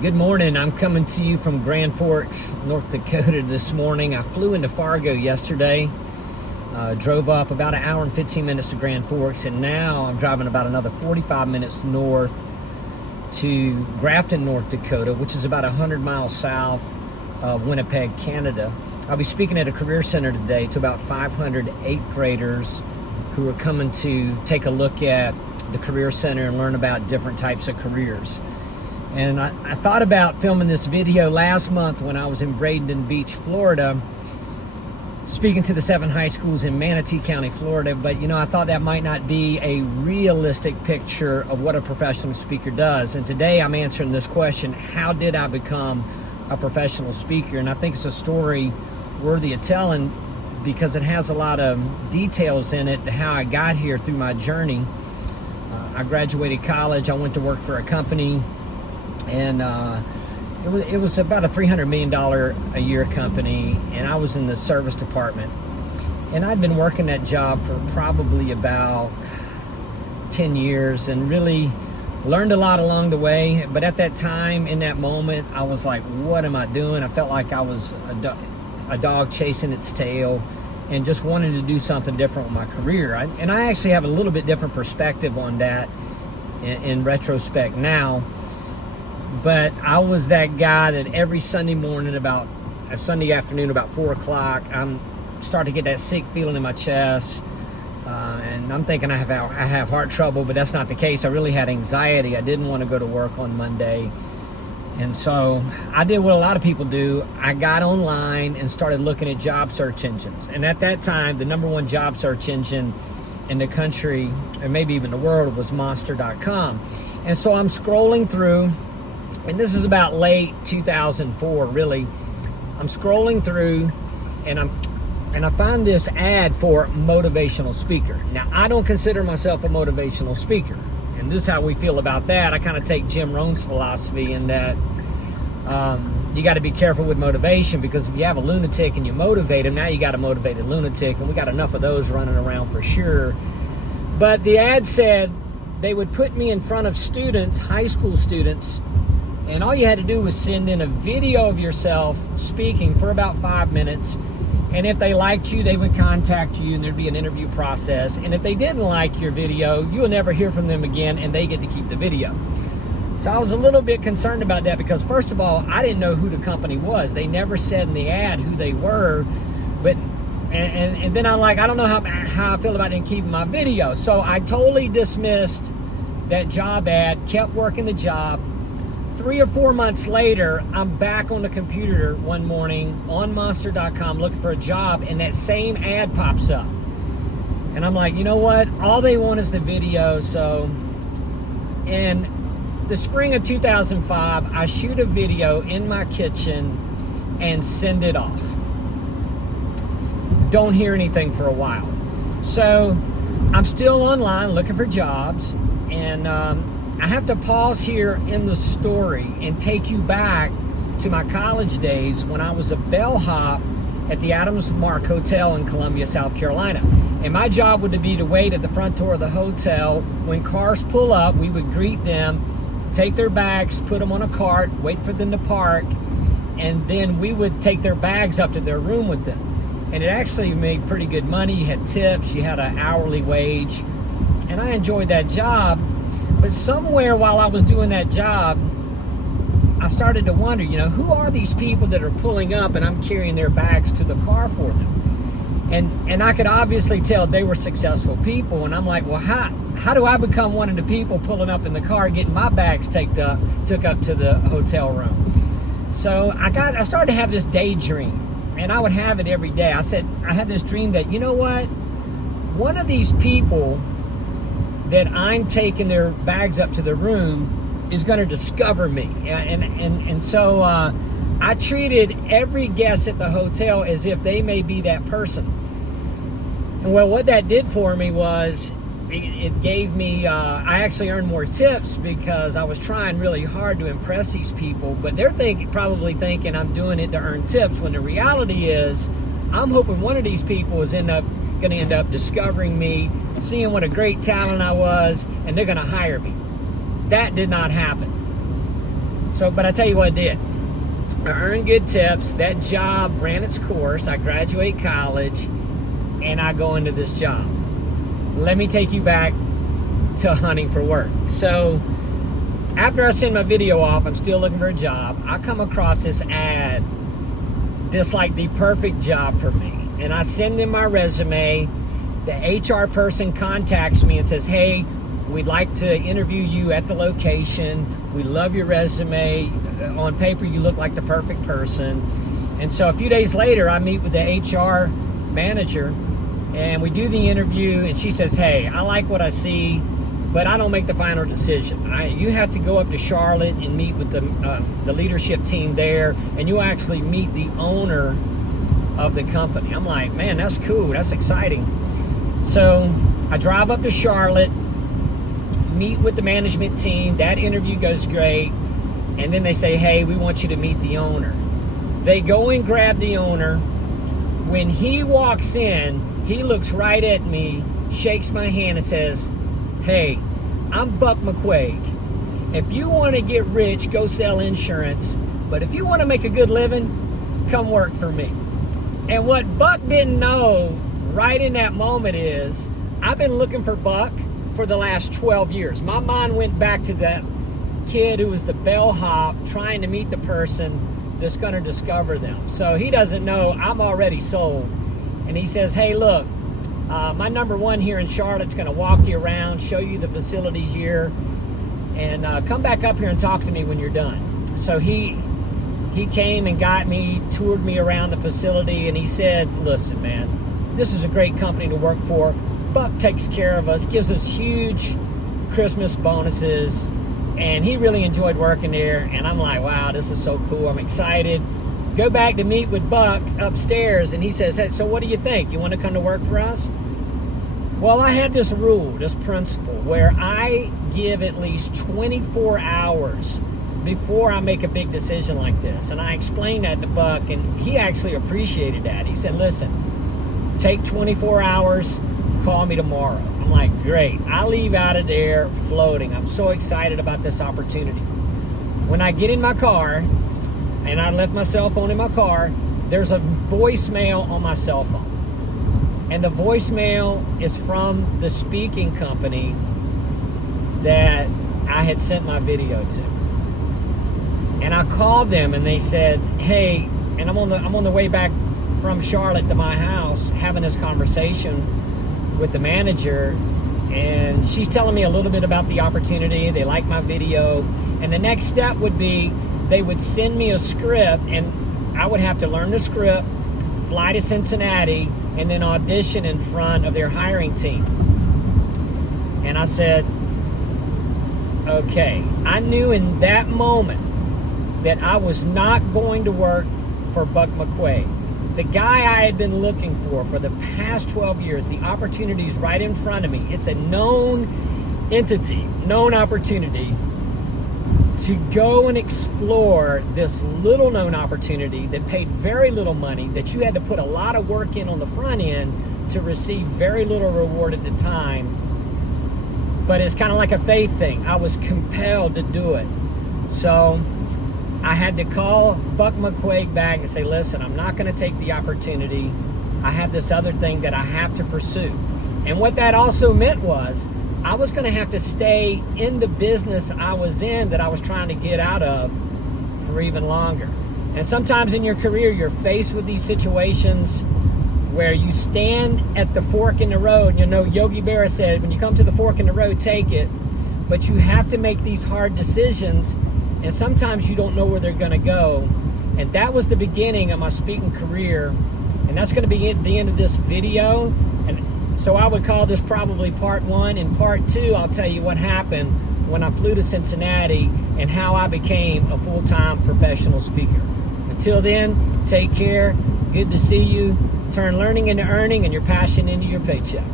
Good morning. I'm coming to you from Grand Forks, North Dakota this morning. I flew into Fargo yesterday, drove up about an hour and 15 minutes to Grand Forks, and now I'm driving about another 45 minutes north to Grafton, North Dakota, which is about 100 miles south of Winnipeg, Canada. I'll be speaking at a career center today to about 500 8th graders who are coming to take a look at the career center and learn about different types of careers. And I thought about filming this video last month when I was in Bradenton Beach, Florida, speaking to the 7 high schools in Manatee County, Florida. But, I thought that might not be a realistic picture of what a professional speaker does. And today I'm answering this question: how did I become a professional speaker? And I think it's a story worthy of telling because it has a lot of details in it, how I got here through my journey. I graduated college. I went to work for a company. And it was about a $300 million a year company, and I was in the service department. And I'd been working that job for probably about 10 years and really learned a lot along the way. But at that time, in that moment, I was like, what am I doing? I felt like I was a dog chasing its tail and just wanted to do something different with my career. And I actually have a little bit different perspective on that in retrospect now. But I was that guy that every Sunday afternoon about 4 o'clock, I'm starting to get that sick feeling in my chest. And I'm thinking I have heart trouble, but that's not the case. I really had anxiety. I didn't want to go to work on Monday. And so I did what a lot of people do. I got online and started looking at job search engines. And at that time, the number one job search engine in the country, and maybe even the world, was Monster.com. And so I'm scrolling through. And this is about late 2004, really. I'm scrolling through, and I find this ad for motivational speaker. Now, I don't consider myself a motivational speaker, and this is how we feel about that. I kind of take Jim Rohn's philosophy in that you got to be careful with motivation, because if you have a lunatic and you motivate him, now you got a motivated lunatic, and we got enough of those running around for sure. But the ad said they would put me in front of students, high school students, and all you had to do was send in a video of yourself speaking for about 5 minutes. And if they liked you, they would contact you, and there'd be an interview process. And if they didn't like your video, you'll never hear from them again, and they get to keep the video. So I was a little bit concerned about that because, first of all, I didn't know who the company was. They never said in the ad who they were. But and then I'm like, I don't know how I feel about them keeping my video. So I totally dismissed that job ad, kept working the job. 3 or 4 months later, I'm back on the computer one morning on Monster.com looking for a job, and that same ad pops up. And I'm like, you know what? All they want is the video. So in the spring of 2005, I shoot a video in my kitchen and send it off. Don't hear anything for a while. So I'm still online looking for jobs, and I have to pause here in the story and take you back to my college days when I was a bellhop at the Adams Mark Hotel in Columbia, South Carolina. And my job would be to wait at the front door of the hotel. When cars pull up, we would greet them, take their bags, put them on a cart, wait for them to park, and then we would take their bags up to their room with them. And it actually made pretty good money. You had tips, you had an hourly wage, and I enjoyed that job. But somewhere while I was doing that job, I started to wonder, who are these people that are pulling up and I'm carrying their bags to the car for them? And I could obviously tell they were successful people. And I'm like, well, how do I become one of the people pulling up in the car, getting my bags took up to the hotel room? So I started to have this daydream, and I would have it every day. I had this dream that, you know what? One of these people that I'm taking their bags up to the room is going to discover me. And so I treated every guest at the hotel as if they may be that person. And well, what that did for me was it gave me, I actually earned more tips because I was trying really hard to impress these people, but they're probably thinking I'm doing it to earn tips, when the reality is I'm hoping one of these people is going to end up discovering me, seeing what a great talent I was, and they're going to hire me. That did not happen. So, but I tell you what it did. I earned good tips. That job ran its course. I graduate college, and I go into this job. Let me take you back to hunting for work. So, after I send my video off, I'm still looking for a job. I come across this ad, this like the perfect job for me. And I send them my resume. The HR person contacts me and says, hey, we'd like to interview you at the location. We love your resume. On paper, you look like the perfect person. And so a few days later, I meet with the HR manager, and we do the interview, and she says, hey, I like what I see, but I don't make the final decision. You have to go up to Charlotte and meet with the leadership team there, and you actually meet the owner of the company. I'm like, man, that's cool. That's exciting. So I drive up to Charlotte, meet with the management team. That interview goes great. And then they say, hey, we want you to meet the owner. They go and grab the owner. When he walks in, he looks right at me, shakes my hand and says, hey, I'm Buck McQuaig. If you want to get rich, go sell insurance. But if you want to make a good living, come work for me. And what Buck didn't know right in that moment is, I've been looking for Buck for the last 12 years. My mind went back to that kid who was the bellhop trying to meet the person that's going to discover them. So he doesn't know I'm already sold. And he says, hey, look, my number one here in Charlotte's going to walk you around, show you the facility here, and come back up here and talk to me when you're done. So he came and got me, toured me around the facility, and he said, listen, man, this is a great company to work for. Buck takes care of us, gives us huge Christmas bonuses, and he really enjoyed working there. And I'm like, wow, this is so cool. I'm excited. Go back to meet with Buck upstairs, and he says, hey, so what do you think? You want to come to work for us? Well, I had this rule, this principle, where I give at least 24 hours before I make a big decision like this. And I explained that to Buck, and he actually appreciated that. He said, listen, take 24 hours, call me tomorrow. I'm like, great. I leave out of there floating. I'm so excited about this opportunity. When I get in my car, and I left my cell phone in my car, there's a voicemail on my cell phone. And the voicemail is from the speaking company that I had sent my video to. And I called them, and they said, hey, and I'm on the way back from Charlotte to my house having this conversation with the manager, and she's telling me a little bit about the opportunity. They like my video, and the next step would be they would send me a script, and I would have to learn the script, fly to Cincinnati, and then audition in front of their hiring team. And I said, okay. I knew in that moment that I was not going to work for Buck McQuaig. The guy I had been looking for the past 12 years, the opportunity's right in front of me. It's a known entity, known opportunity to go and explore this little known opportunity that paid very little money, that you had to put a lot of work in on the front end to receive very little reward at the time. But it's kind of like a faith thing. I was compelled to do it. So I had to call Buck McQuaig back and say, listen, I'm not going to take the opportunity. I have this other thing that I have to pursue. And what that also meant was I was going to have to stay in the business I was in that I was trying to get out of for even longer. And sometimes in your career, you're faced with these situations where you stand at the fork in the road. You know, Yogi Berra said, when you come to the fork in the road, take it. But you have to make these hard decisions, and sometimes you don't know where they're going to go. And that was the beginning of my speaking career, and that's going to be at the end of this video. And so I would call this probably part one. In part two, I'll tell you what happened when I flew to Cincinnati and how I became a full-time professional speaker. Until then, take care. Good to see you. Turn learning into earning and your passion into your paycheck.